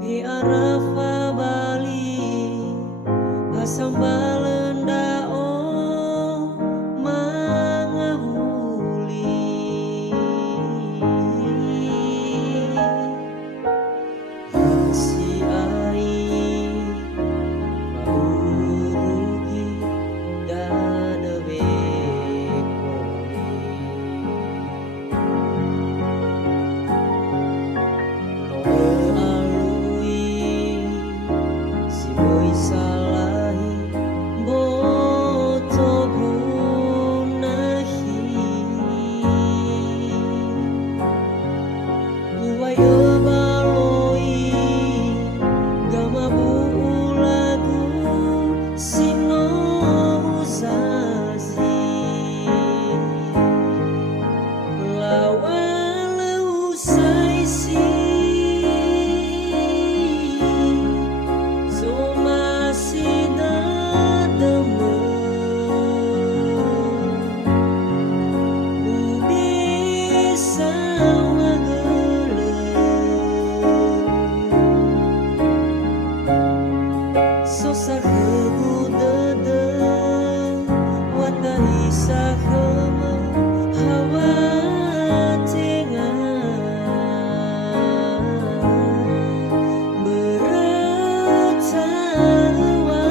He arafa bali asam balenda o mangahuli si ai paurugi danawe koli no alui si boy salahi boto gunahi uway baloi gama lagu sino uzazi lawala usai si so masih dadama ubisa wagele so sahabu dada watahi sahama hawa tengah bertawa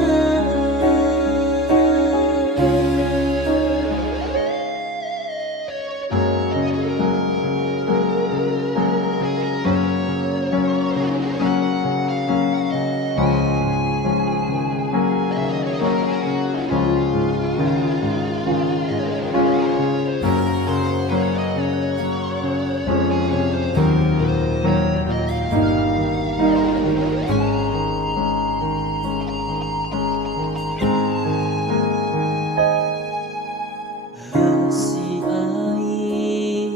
si ai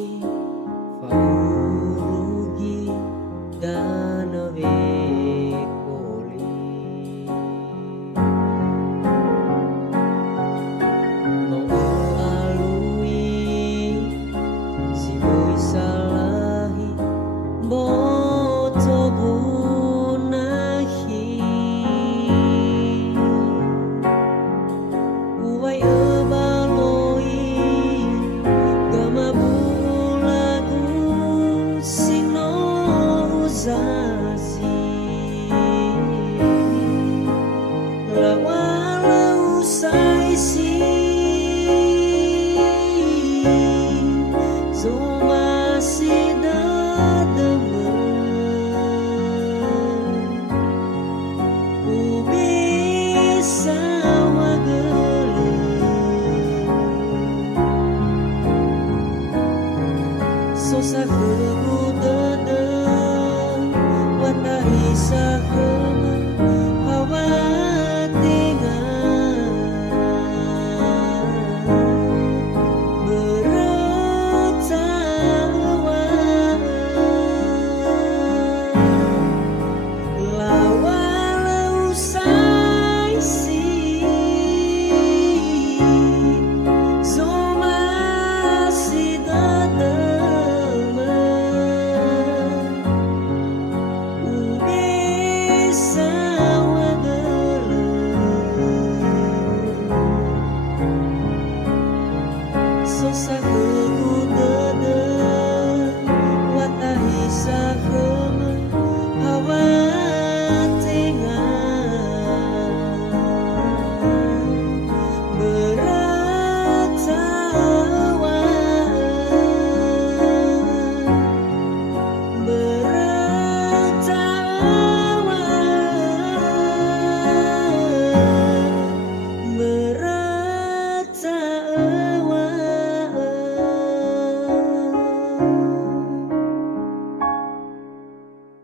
paurugi danawe koli no alui si boy salahi boto gunahi uway baloi gama lagu sino uzazi lawala usai si so masih dadama ubisa wagele so sahabu dada watahi sahama hawa tengah bertawa lawala usai si so masih dadama ubisa wagele so sahabu dada watahi sahama hawa tengah bertawa